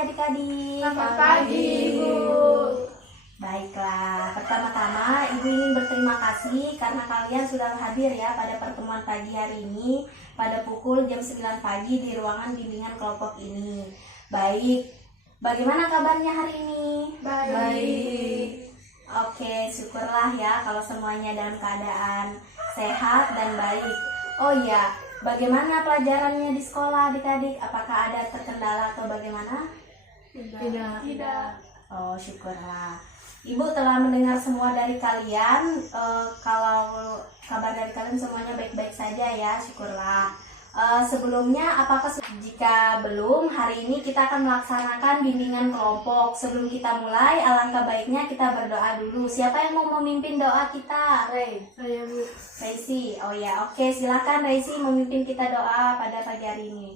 adik-adik. Selamat pagi, Ibu. Baiklah, pertama-tama Ibu ingin berterima kasih karena kalian sudah hadir ya pada pertemuan pagi hari ini pada pukul jam 9 pagi di ruangan bimbingan kelompok ini. Baik, bagaimana kabarnya hari ini? Baik. Oke, syukurlah ya kalau semuanya dalam keadaan sehat dan baik. Oh iya, bagaimana pelajarannya di sekolah adik-adik? Apakah ada terkendala atau bagaimana? Tidak. Oh, syukurlah. Ibu telah mendengar semua dari kalian. Kalau kabar dari kalian semuanya baik-baik saja ya, syukurlah. Sebelumnya, jika belum, hari ini kita akan melaksanakan bimbingan kelompok. Sebelum kita mulai, alangkah baiknya kita berdoa dulu. Siapa yang mau memimpin doa kita? Saya, Bu. Reisi. Oh ya, oke, silakan Reisi memimpin kita doa pada pagi hari ini.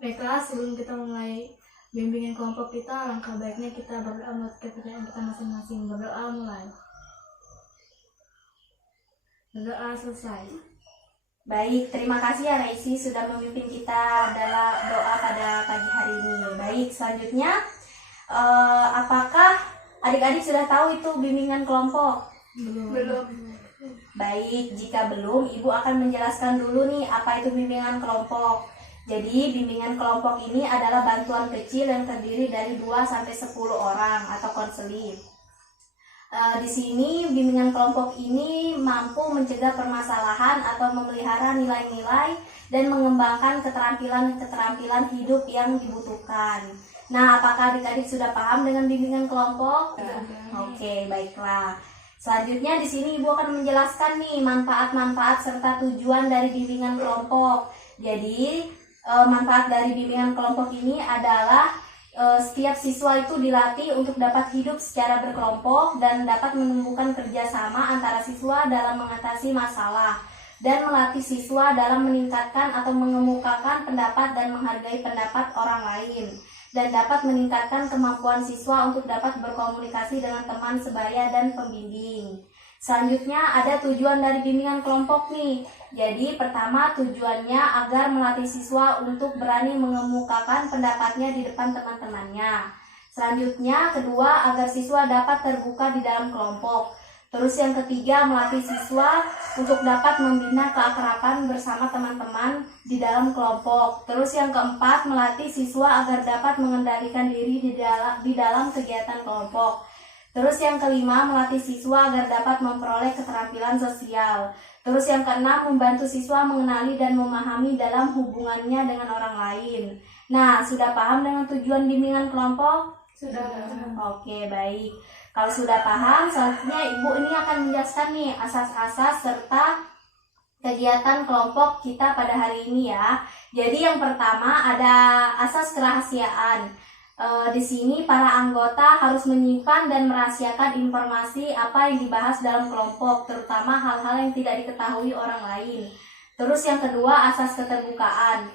Baiklah, sebelum kita mulai bimbingan kelompok kita, langkah baiknya kita berdoa menurut kepercayaan kita masing-masing. Berdoa mulai. Berdoa selesai. Baik, terima kasih ya Reisi sudah memimpin kita dalam doa pada pagi hari ini. Baik, selanjutnya apakah adik-adik sudah tahu itu bimbingan kelompok? Belum. Baik, jika belum, Ibu akan menjelaskan dulu nih apa itu bimbingan kelompok. Jadi, bimbingan kelompok ini adalah bantuan kecil yang terdiri dari 2-10 orang atau konseling. Di sini bimbingan kelompok ini mampu mencegah permasalahan atau memelihara nilai-nilai dan mengembangkan keterampilan-keterampilan hidup yang dibutuhkan. Nah, apakah adik-adik sudah paham dengan bimbingan kelompok? Oke, baiklah. Selanjutnya di sini Ibu akan menjelaskan nih manfaat-manfaat serta tujuan dari bimbingan kelompok. Jadi, manfaat dari bimbingan kelompok ini adalah setiap siswa itu dilatih untuk dapat hidup secara berkelompok dan dapat menumbuhkan kerjasama antara siswa dalam mengatasi masalah dan melatih siswa dalam meningkatkan atau mengemukakan pendapat dan menghargai pendapat orang lain dan dapat meningkatkan kemampuan siswa untuk dapat berkomunikasi dengan teman sebaya dan pembimbing. Selanjutnya ada tujuan dari bimbingan kelompok nih. Jadi pertama tujuannya agar melatih siswa untuk berani mengemukakan pendapatnya di depan teman-temannya. Selanjutnya kedua agar siswa dapat terbuka di dalam kelompok. Terus yang ketiga melatih siswa untuk dapat membina keakraban bersama teman-teman di dalam kelompok. Terus yang keempat melatih siswa agar dapat mengendalikan diri di dalam kegiatan kelompok. Terus yang kelima, melatih siswa agar dapat memperoleh keterampilan sosial. Terus yang keenam, membantu siswa mengenali dan memahami dalam hubungannya dengan orang lain. Nah, sudah paham dengan tujuan bimbingan kelompok? Sudah. Oke, baik. Kalau sudah paham, selanjutnya Ibu ini akan menjelaskan nih asas-asas serta kegiatan kelompok kita pada hari ini ya. Jadi yang pertama ada asas kerahasiaan. Di sini para anggota harus menyimpan dan merahasiakan informasi apa yang dibahas dalam kelompok, terutama hal-hal yang tidak diketahui orang lain. Terus yang kedua, asas keterbukaan.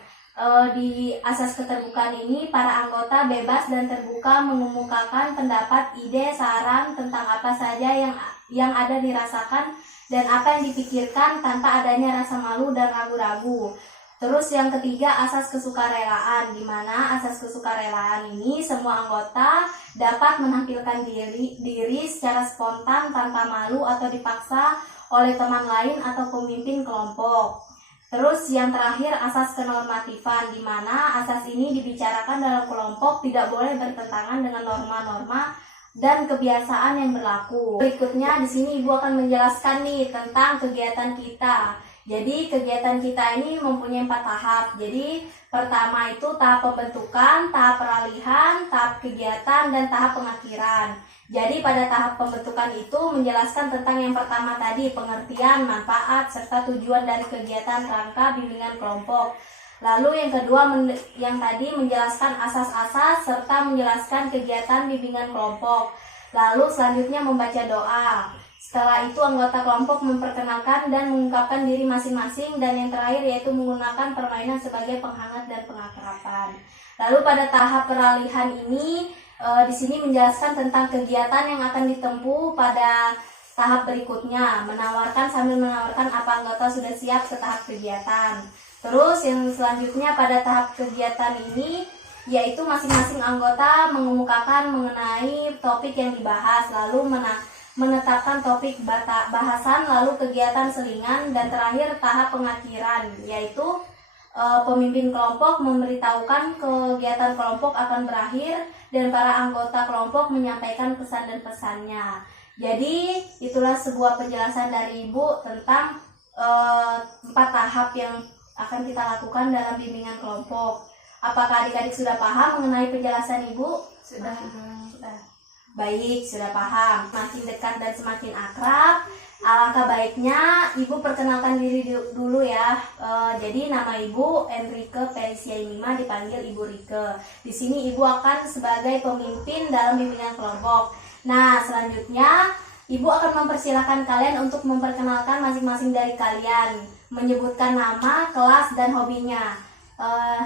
Di asas keterbukaan ini, para anggota bebas dan terbuka mengemukakan pendapat, ide, saran tentang apa saja yang ada dirasakan dan apa yang dipikirkan tanpa adanya rasa malu dan ragu-ragu. Terus yang ketiga, asas kesukarelaan, di mana asas kesukarelaan ini semua anggota dapat menampilkan diri secara spontan tanpa malu atau dipaksa oleh teman lain atau pemimpin kelompok. Terus yang terakhir, asas kenormatifan, di mana asas ini dibicarakan dalam kelompok tidak boleh bertentangan dengan norma-norma dan kebiasaan yang berlaku. Berikutnya di sini Ibu akan menjelaskan nih tentang kegiatan kita. Jadi kegiatan kita ini mempunyai 4 tahap. Jadi pertama itu tahap pembentukan, tahap peralihan, tahap kegiatan, dan tahap pengakhiran. Jadi pada tahap pembentukan itu menjelaskan tentang yang pertama tadi, pengertian, manfaat, serta tujuan dari kegiatan rangka bimbingan kelompok. Lalu yang kedua yang tadi menjelaskan asas-asas serta menjelaskan kegiatan bimbingan kelompok. Lalu selanjutnya membaca doa. Setelah itu anggota kelompok memperkenalkan dan mengungkapkan diri masing-masing, dan yang terakhir yaitu menggunakan permainan sebagai penghangat dan pengakraban. Lalu pada tahap peralihan ini di sini menjelaskan tentang kegiatan yang akan ditempuh pada tahap berikutnya, sambil menawarkan apa anggota sudah siap ke tahap kegiatan. Terus yang selanjutnya pada tahap kegiatan ini yaitu masing-masing anggota mengemukakan mengenai topik yang dibahas, lalu menetapkan topik bahasan, lalu kegiatan selingan, dan terakhir tahap pengakhiran, yaitu pemimpin kelompok memberitahukan kegiatan kelompok akan berakhir dan para anggota kelompok menyampaikan pesan dan pesannya. Jadi itulah sebuah penjelasan dari Ibu tentang 4 tahap yang akan kita lakukan dalam bimbingan kelompok. Apakah adik-adik sudah paham mengenai penjelasan Ibu? Sudah. Baik, sudah paham. Semakin dekat dan semakin akrab, alangkah baiknya Ibu perkenalkan diri dulu ya. Jadi nama Ibu Enrique Felicia Imima, dipanggil Ibu Rike. Di sini Ibu akan sebagai pemimpin dalam bimbingan kelompok. Nah, selanjutnya Ibu akan mempersilahkan kalian untuk memperkenalkan masing-masing dari kalian, menyebutkan nama, kelas, dan hobinya.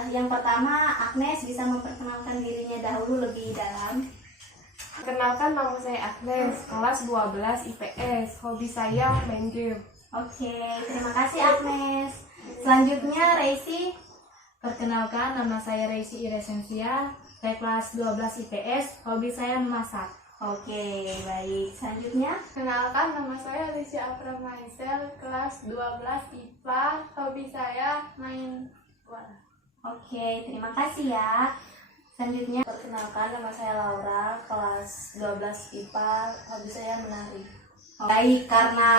Yang pertama, Agnes bisa memperkenalkan dirinya dahulu lebih dalam. Kenalkan, nama saya Agnes, kelas 12 IPS. Hobi saya main game. Oke, terima kasih Agnes. Selanjutnya, Reisi. Perkenalkan, nama saya Reisi Iresensia, saya kelas 12 IPS, hobi saya memasak. Oke, baik. Selanjutnya, Kenalkan, nama saya Alicia Afra Maisel, kelas 12 IPA. Hobi saya main bola. oke, terima kasih ya. Selanjutnya, perkenalkan, nama saya Laura, kelas 12 IPA, hobi saya menari. Baik, karena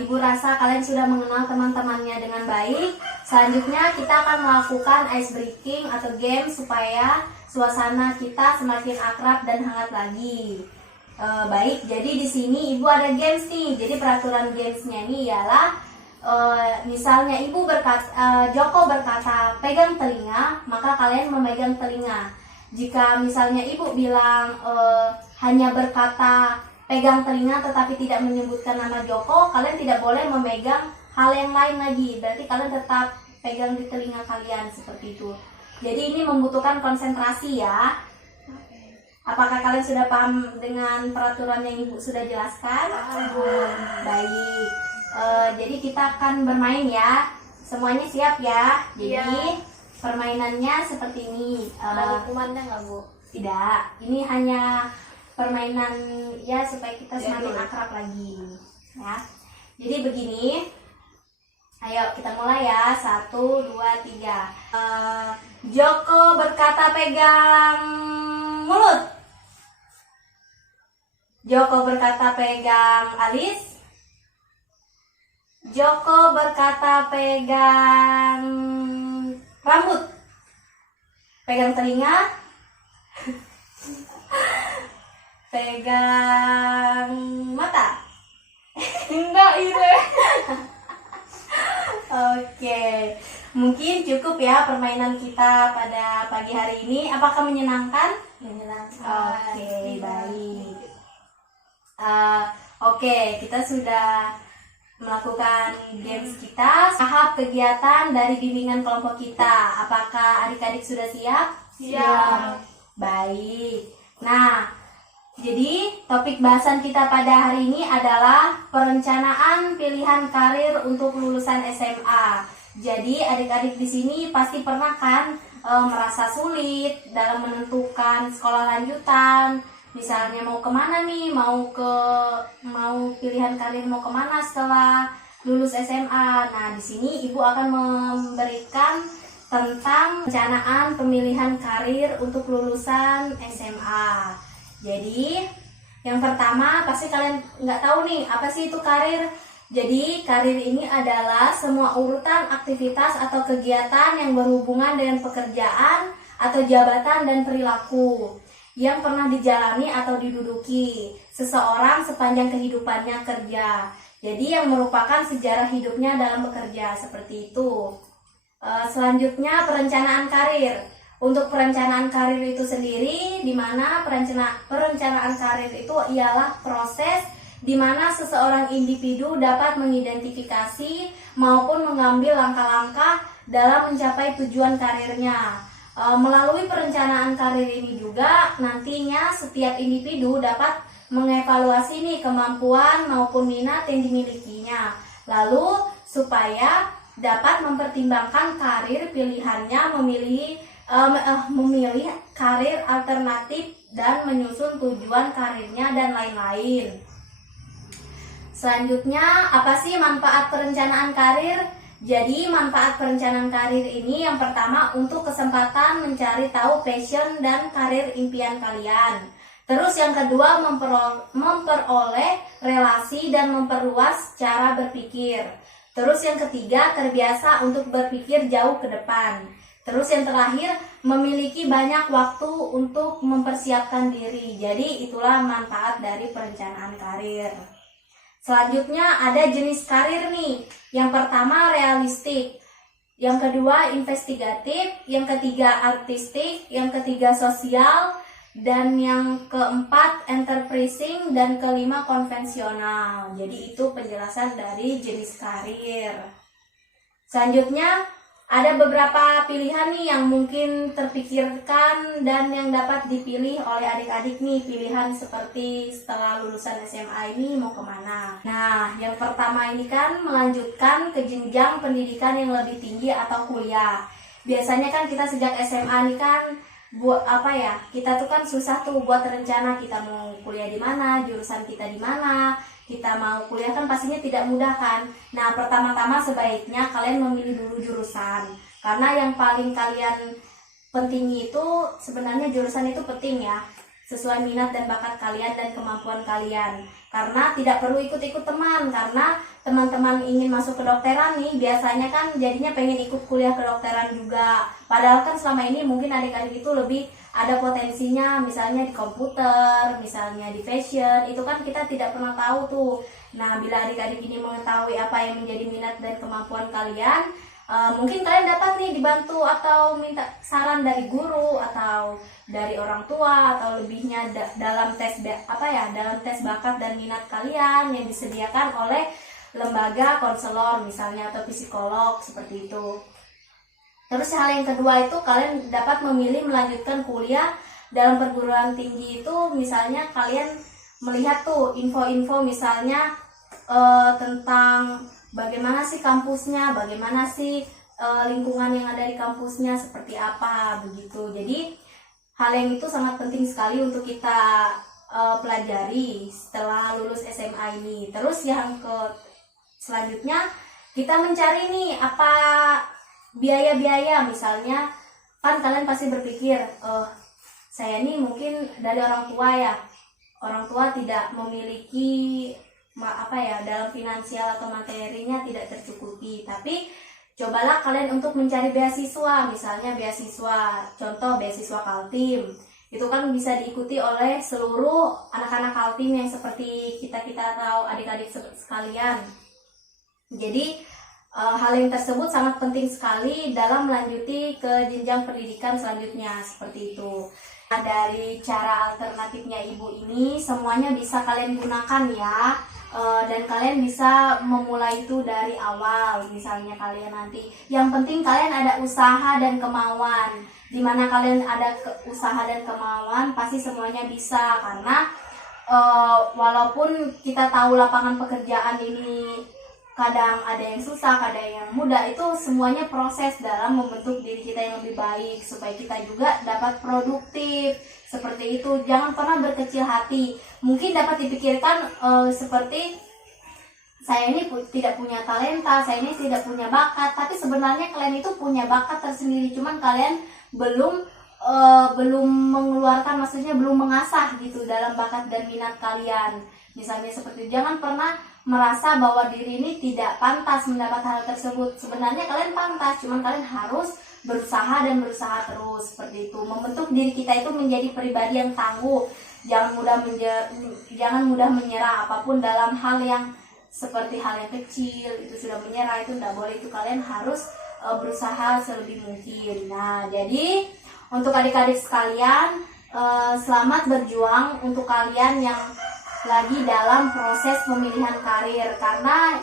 Ibu rasa kalian sudah mengenal teman-temannya dengan baik, selanjutnya kita akan melakukan ice breaking atau game supaya suasana kita semakin akrab dan hangat lagi. Baik, jadi di sini Ibu ada games nih. Jadi peraturan gamesnya ini ialah misalnya Joko berkata pegang telinga, maka kalian memegang telinga. Jika misalnya Ibu bilang hanya berkata pegang telinga tetapi tidak menyebutkan nama Joko, kalian tidak boleh memegang hal yang lain lagi. Berarti kalian tetap pegang di telinga kalian seperti itu. Jadi ini membutuhkan konsentrasi ya. Apakah kalian sudah paham dengan peraturan yang Ibu sudah jelaskan? Baik. Jadi kita akan bermain ya. Semuanya siap ya. Jadi permainannya seperti ini. Ada hukumannya nggak, Bu? Tidak. Ini hanya permainan ya supaya kita semakin akrab lagi. Ya. Jadi begini. Ayo kita mulai ya. 1, 2, 3. Joko berkata pegang mulut. Joko berkata pegang alis. Joko berkata pegang rambut. Pegang telinga. Pegang mata. Enggak, Ire. Oke, mungkin cukup ya permainan kita pada pagi hari ini. Apakah menyenangkan? Menyenangkan. Oke, baik. Oke, kita sudah melakukan games kita, tahap kegiatan dari bimbingan kelompok kita. Apakah adik-adik sudah siap? Siap. Baik. Nah, jadi topik bahasan kita pada hari ini adalah perencanaan pilihan karir untuk lulusan SMA. Jadi adik-adik di sini pasti pernah kan merasa sulit dalam menentukan sekolah lanjutan. Misalnya mau kemana nih, mau pilihan karir mau kemana setelah lulus SMA. Nah, di sini Ibu akan memberikan tentang perencanaan pemilihan karir untuk lulusan SMA. Jadi, yang pertama pasti kalian nggak tahu nih, apa sih itu karir? Jadi, karir ini adalah semua urutan aktivitas atau kegiatan yang berhubungan dengan pekerjaan atau jabatan dan perilaku yang pernah dijalani atau diduduki seseorang sepanjang kehidupannya kerja. Jadi yang merupakan sejarah hidupnya dalam bekerja, seperti itu. Selanjutnya perencanaan karir. Untuk perencanaan karir itu sendiri, di mana perencanaan karir itu ialah proses di mana seseorang individu dapat mengidentifikasi maupun mengambil langkah-langkah dalam mencapai tujuan karirnya. Melalui perencanaan karir ini juga nantinya setiap individu dapat mengevaluasi nih kemampuan maupun minat yang dimilikinya. Lalu supaya dapat mempertimbangkan karir pilihannya memilih memilih karir alternatif dan menyusun tujuan karirnya dan lain-lain. Selanjutnya, apa sih manfaat perencanaan karir? Jadi, manfaat perencanaan karir ini yang pertama untuk kesempatan mencari tahu passion dan karir impian kalian. Terus yang kedua, memperoleh relasi dan memperluas cara berpikir. Terus yang ketiga, terbiasa untuk berpikir jauh ke depan. Terus yang terakhir, memiliki banyak waktu untuk mempersiapkan diri. Jadi itulah manfaat dari perencanaan karir. Selanjutnya ada jenis karir nih. Yang pertama realistik, yang kedua investigatif, yang ketiga artistik, yang ketiga sosial, dan yang keempat enterprising, dan kelima konvensional. Jadi itu penjelasan dari jenis karir. Selanjutnya ada beberapa pilihan nih yang mungkin terpikirkan dan yang dapat dipilih oleh adik-adik nih. Pilihan seperti setelah lulusan SMA ini mau kemana. Nah, yang pertama ini kan melanjutkan ke jenjang pendidikan yang lebih tinggi atau kuliah. Biasanya kan kita sejak SMA nih kan buat apa ya, kita tuh kan susah tuh buat rencana kita mau kuliah di mana, jurusan kita di mana, kita mau kuliah kan pastinya tidak mudah kan. Nah, pertama-tama sebaiknya kalian memilih dulu jurusan, karena yang paling kalian penting itu sebenarnya jurusan itu penting ya, sesuai minat dan bakat kalian dan kemampuan kalian. Karena tidak perlu ikut-ikut teman, karena teman-teman ingin masuk kedokteran nih biasanya kan jadinya pengen ikut kuliah kedokteran juga. Padahal kan selama ini mungkin adik-adik itu lebih ada potensinya, misalnya di komputer, misalnya di fashion, itu kan kita tidak pernah tahu tuh. Nah, bila adik-adik ini mengetahui apa yang menjadi minat dan kemampuan kalian, mungkin kalian dapat nih dibantu atau minta saran dari guru atau dari orang tua atau lebihnya dalam tes dalam tes bakat dan minat kalian yang disediakan oleh lembaga konselor misalnya atau psikolog seperti itu. Terus hal yang kedua itu kalian dapat memilih melanjutkan kuliah dalam perguruan tinggi itu, misalnya kalian melihat tuh info-info misalnya tentang bagaimana sih kampusnya, bagaimana sih lingkungan yang ada di kampusnya seperti apa begitu. Jadi hal yang itu sangat penting sekali untuk kita pelajari setelah lulus SMA ini. Terus yang selanjutnya kita mencari nih apa biaya-biaya, misalnya kan kalian pasti berpikir saya nih mungkin dari orang tua ya, orang tua tidak memiliki dalam finansial atau materinya tidak tercukupi, tapi cobalah kalian untuk mencari beasiswa, misalnya beasiswa, contoh beasiswa Kaltim, itu kan bisa diikuti oleh seluruh anak-anak Kaltim yang seperti kita tahu adik-adik sekalian. Jadi hal yang tersebut sangat penting sekali dalam melanjuti ke jenjang pendidikan selanjutnya seperti itu. Nah, dari cara alternatifnya ibu ini semuanya bisa kalian gunakan ya. Dan kalian bisa memulai itu dari awal. Misalnya kalian nanti, yang penting kalian ada usaha dan kemauan. Dimana kalian ada usaha dan kemauan, pasti semuanya bisa. Karena walaupun kita tahu lapangan pekerjaan ini kadang ada yang susah, kadang yang mudah, itu semuanya proses dalam membentuk diri kita yang lebih baik supaya kita juga dapat produktif. Seperti itu, jangan pernah berkecil hati. Mungkin dapat dipikirkan seperti saya ini tidak punya talenta, saya ini tidak punya bakat, tapi sebenarnya kalian itu punya bakat tersendiri, cuman kalian belum mengeluarkan, maksudnya belum mengasah gitu dalam bakat dan minat kalian. Misalnya seperti jangan pernah merasa bahwa diri ini tidak pantas mendapat hal tersebut. Sebenarnya kalian pantas, cuman kalian harus berusaha dan berusaha terus seperti itu. Membentuk diri kita itu menjadi pribadi yang tangguh. Jangan mudah menyerah apapun dalam hal yang seperti hal yang kecil itu sudah menyerah, itu tidak boleh. Itu kalian harus berusaha selebih mungkin. Nah, jadi untuk adik-adik sekalian, selamat berjuang untuk kalian yang lagi dalam proses pemilihan karir, karena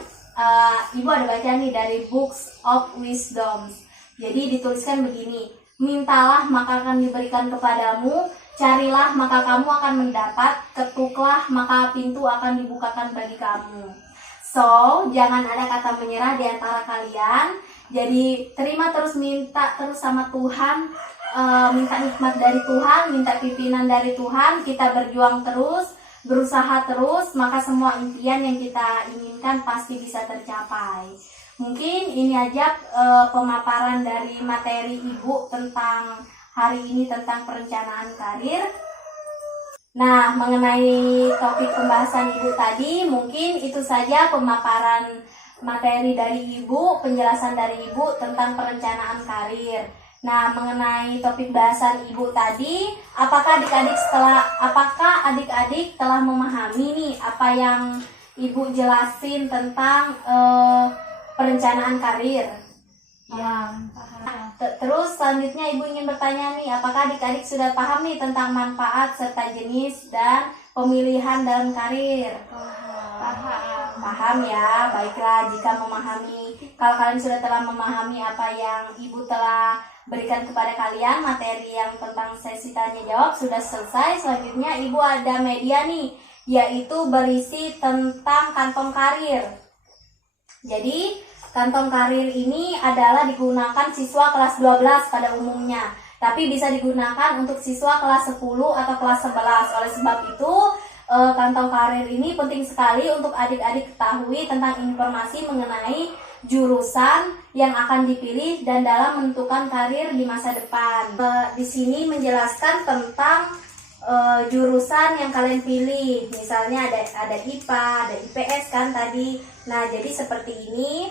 ibu ada baca nih dari Books of Wisdom. Jadi dituliskan begini, mintalah maka akan diberikan kepadamu, carilah maka kamu akan mendapat, ketuklah maka pintu akan dibukakan bagi kamu. So, jangan ada kata menyerah di antara kalian. Jadi terima terus, minta terus sama Tuhan. minta nikmat dari Tuhan, minta pimpinan dari Tuhan, kita berjuang terus, berusaha terus, maka semua impian yang kita inginkan pasti bisa tercapai. Mungkin ini aja pemaparan dari materi Ibu tentang hari ini tentang perencanaan karir. Nah, mengenai topik pembahasan Ibu tadi, mungkin itu saja pemaparan materi dari Ibu, penjelasan dari Ibu tentang perencanaan karir. Nah, mengenai topik bahasan Ibu tadi, apakah adik-adik telah memahami nih apa yang Ibu jelasin tentang perencanaan karir? Ya, Terus selanjutnya Ibu ingin bertanya nih, apakah adik-adik sudah paham nih tentang manfaat serta jenis dan pemilihan dalam karir? Paham ya, baiklah jika memahami. Kalau kalian telah memahami apa yang Ibu telah berikan kepada kalian, materi yang tentang sesi tanya jawab sudah selesai. Selanjutnya Ibu ada media nih, yaitu berisi tentang kantong karir. Jadi kantong karir ini adalah digunakan siswa kelas 12 pada umumnya, tapi bisa digunakan untuk siswa kelas 10 atau kelas 11. Oleh sebab itu, kantong karir ini penting sekali untuk adik-adik ketahui tentang informasi mengenai jurusan yang akan dipilih dan dalam menentukan karir di masa depan. Di sini menjelaskan tentang jurusan yang kalian pilih. Misalnya ada IPA, ada IPS kan tadi. Nah, jadi seperti ini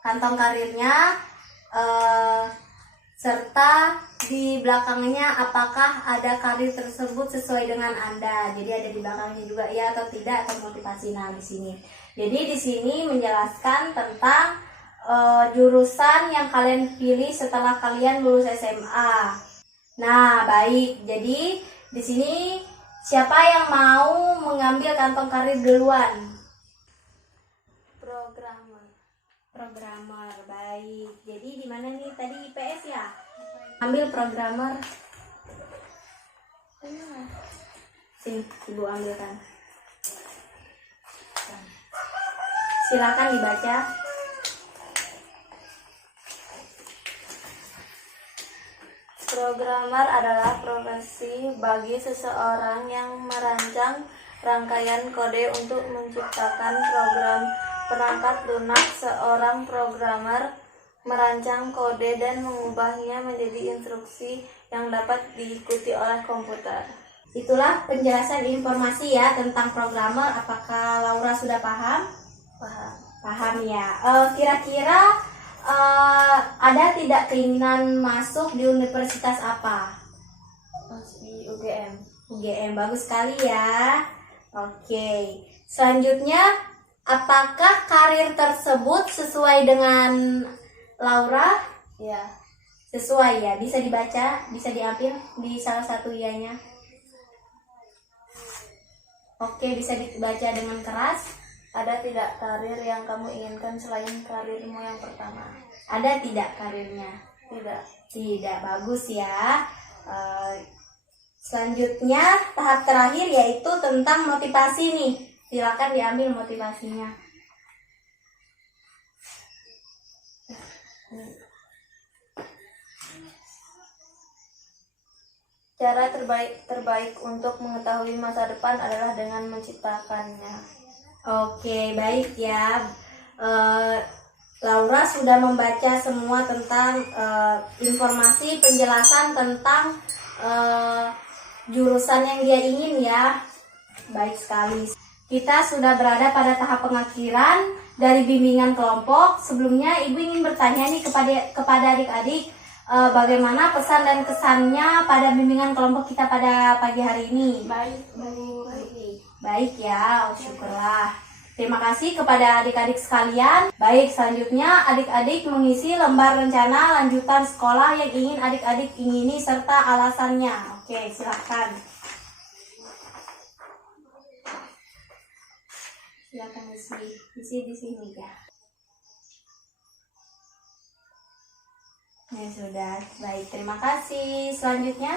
kantong karirnya, serta di belakangnya apakah ada karir tersebut sesuai dengan Anda. Jadi ada di belakangnya juga ya atau tidak, atau motivasi. Nah, di sini. Jadi di sini menjelaskan tentang jurusan yang kalian pilih setelah kalian lulus SMA. Nah, baik. Jadi di sini siapa yang mau mengambil kantong karir duluan? Programmer, baik. Jadi di mana nih tadi IPS ya? Ambil programmer. Sini, Ibu ambilkan. Silakan dibaca. Programmer adalah profesi bagi seseorang yang merancang rangkaian kode untuk menciptakan program perangkat lunak. Seorang programmer merancang kode dan mengubahnya menjadi instruksi yang dapat diikuti oleh komputer. Itulah penjelasan informasi ya tentang programmer. Apakah Laura sudah paham? Paham ya. Kira-kira ada tidak keinginan masuk di universitas apa? Di UGM. UGM, bagus sekali ya. Oke. Selanjutnya, apakah karir tersebut sesuai dengan Laura? Ya. Sesuai ya. Bisa dibaca, bisa diambil di salah satu ianya. Oke, bisa dibaca dengan keras. Ada tidak karir yang kamu inginkan selain karirmu yang pertama? Ada tidak karirnya? Tidak. Tidak, bagus ya. Selanjutnya tahap terakhir yaitu tentang motivasi nih. Silakan diambil motivasinya. Cara terbaik untuk mengetahui masa depan adalah dengan menciptakannya. Oke, baik ya. Laura sudah membaca semua tentang informasi penjelasan tentang jurusan yang dia ingin ya. Baik sekali. Kita sudah berada pada tahap pengakhiran dari bimbingan kelompok. Sebelumnya Ibu ingin bertanya nih kepada adik-adik bagaimana pesan dan kesannya pada bimbingan kelompok kita pada pagi hari ini. Baik. Baik ya, syukurlah. Terima kasih kepada adik-adik sekalian. Baik, selanjutnya adik-adik mengisi lembar rencana lanjutan sekolah yang ingin adik-adik ingini serta alasannya. Oke, silakan. Silakan isi di sini ya. Ya sudah, baik. Terima kasih. Selanjutnya.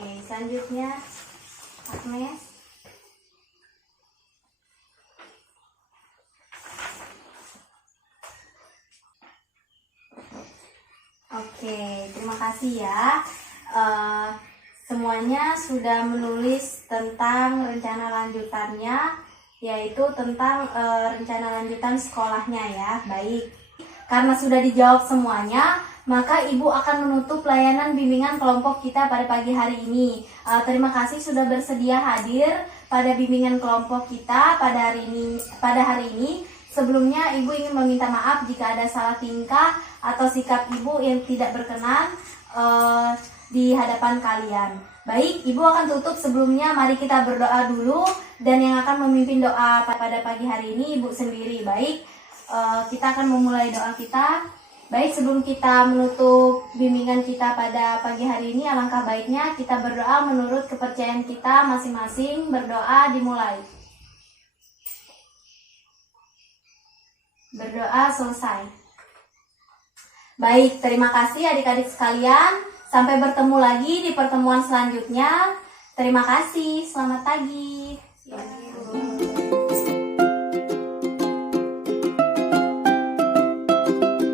Oke, selanjutnya Agnes. Oke, terima kasih ya. Semuanya sudah menulis tentang rencana lanjutannya, yaitu tentang rencana lanjutan sekolahnya ya. Baik, karena sudah dijawab semuanya, maka Ibu akan menutup layanan bimbingan kelompok kita pada pagi hari ini. Terima kasih sudah bersedia hadir pada bimbingan kelompok kita pada hari ini. Sebelumnya Ibu ingin meminta maaf jika ada salah tingkah atau sikap Ibu yang tidak berkenan di hadapan kalian. Baik, Ibu akan tutup. Sebelumnya mari kita berdoa dulu, dan yang akan memimpin doa pada pagi hari ini Ibu sendiri. Baik, kita akan memulai doa kita. Baik, sebelum kita menutup bimbingan kita pada pagi hari ini, alangkah baiknya kita berdoa menurut kepercayaan kita masing-masing. Berdoa dimulai. Berdoa selesai. Baik, terima kasih adik-adik sekalian. Sampai bertemu lagi di pertemuan selanjutnya. Terima kasih. Selamat pagi.